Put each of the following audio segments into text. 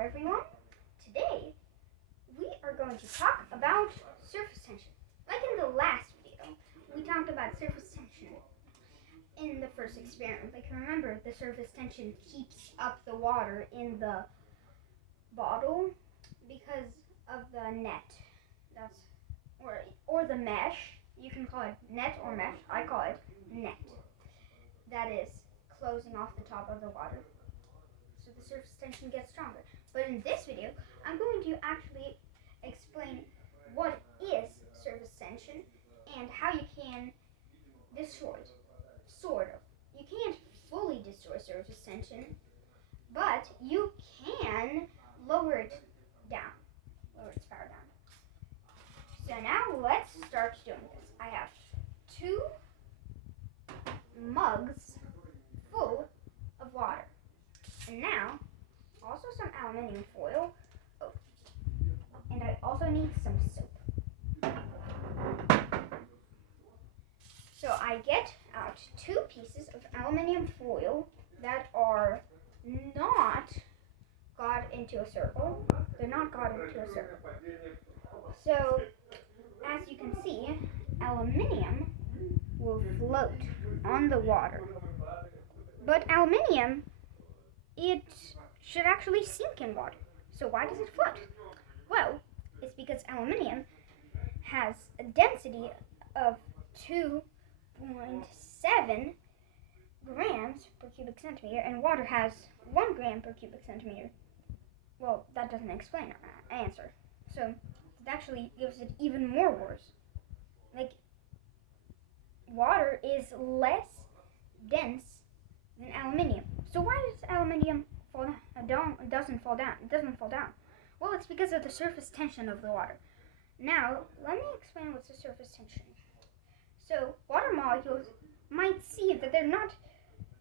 everyone. Today we are going to talk about surface tension. Like in the last video, we talked about surface tension in the first experiment. Like remember, the surface tension keeps up the water in the bottle because of the net. Or the mesh. You can call it net or mesh. I call it net. That is closing off the top of the water, so the surface tension gets stronger. But in this video, I'm going to actually explain what is surface tension and how you can destroy it. Sort of. You can't fully destroy surface tension, but you can lower it down. Lower its power down. So now let's start doing this. I have 2 mugs full of water. And now, also some aluminium foil. Oh, and I also need some soap. So I get out 2 pieces of aluminium foil that are not got into a circle. They're not got into a circle. So, as you can see, aluminium will float on the water. But aluminium, it should actually sink in water. So why does it float? Well, it's because aluminium has a density of 2.7 grams per cubic centimeter, and water has 1 gram per cubic centimeter. Well, that doesn't explain our answer. So it actually gives it even more worse. Like, water is less dense than aluminium. So why does aluminium fall down? It doesn't fall down. It doesn't fall down. Well, it's because of the surface tension of the water. Now, let me explain what's the surface tension. So, water molecules might see that they're not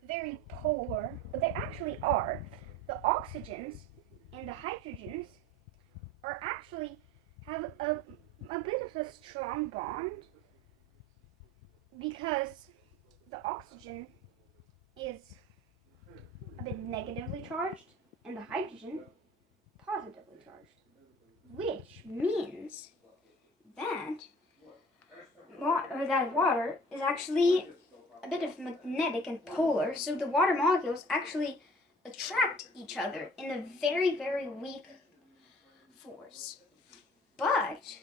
very polar, but they actually are. The oxygens and the hydrogens are actually have a bit of a strong bond, because the oxygen is a bit negatively charged and the hydrogen positively charged, which means that water is actually a bit of magnetic and polar, so the water molecules actually attract each other in a very, very weak force. But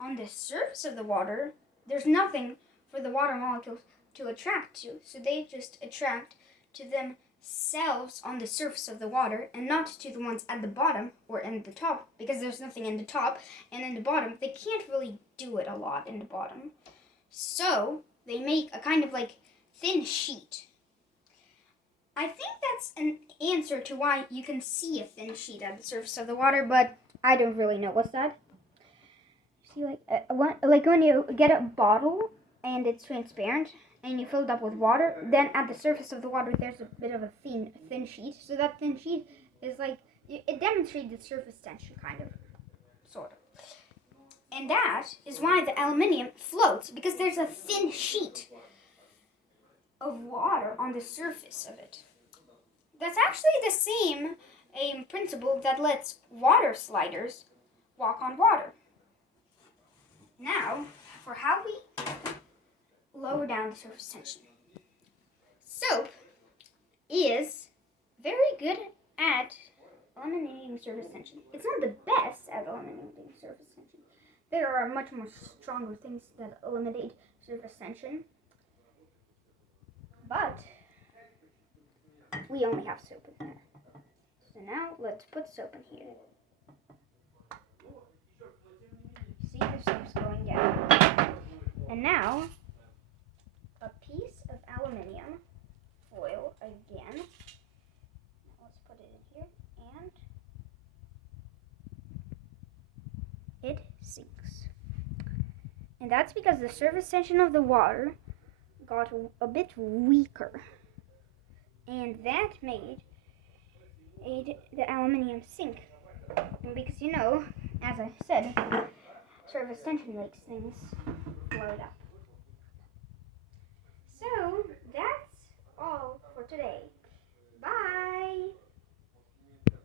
on the surface of the water, there's nothing for the water molecules to attract to, so they just attract to themselves on the surface of the water and not to the ones at the bottom or in the top, because there's nothing in the top, and in the bottom they can't really do it a lot in the bottom. So they make a kind of like thin sheet. I think that's an answer to why you can see a thin sheet at the surface of the water, but I don't really know. What's that? See, like when you get a bottle and it's transparent and you fill it up with water, then at the surface of the water there's a bit of a thin sheet. So that thin sheet is like, it demonstrates the surface tension, kind of, sort of. And that is why the aluminium floats, because there's a thin sheet of water on the surface of it. That's actually the same principle that lets water sliders walk on water. Now, for how we lower down the surface tension. Soap is very good at eliminating surface tension. It's not the best at eliminating surface tension. There are much more stronger things that eliminate surface tension. But we only have soap in there. So now let's put soap in here. See, the soap's going down. And now, a piece of aluminium foil again. Let's put it in here, and it sinks. And that's because the surface tension of the water got a bit weaker, and that made the aluminium sink. And because, you know, as I said, surface tension makes things float up. So that's all for today.